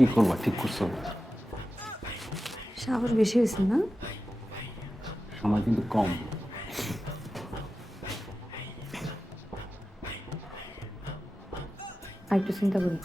কি করবা ঠিক করছো? সাহস বেশি হয়েছে না? সময় কিন্তু কম। আর একটু চিন্তা করি।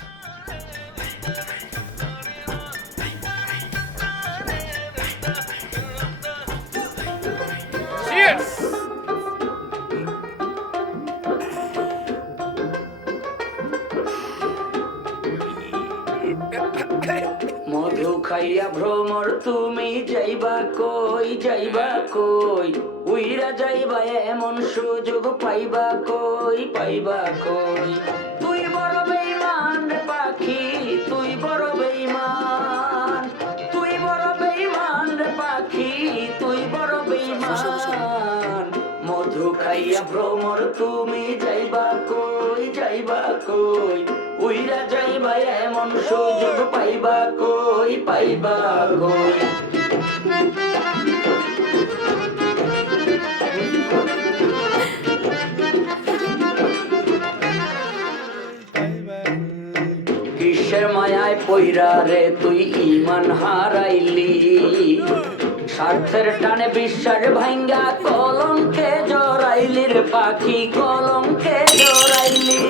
মধু খাইয়া ভ্রমর তুমি যাইবা কই, যাইবা কই, উইরা যাইবা এমন সুযোগ পাইবা কই, পাইবা কই। তুই বড় বেঈমান রে পাখি, তুই বড় বেঈমান, তুই বড় বেঈমান রে পাখি, তুই বড় বেঈমান। মধু খাইয়া ভ্রমর তুমি যাইবা কই, যাইবা কই, উইরা যাইবা এমন সুযোগ পাইবা কই, পাইবা কই। কিসের মায়ায় পইরা রে তুই ইমান হারাইলি, স্বার্থের টানে বিশ্বাস ভাঙ্গা কলঙ্কে জড়াইলি রে পাখি, কলঙ্কে জড়াইলি।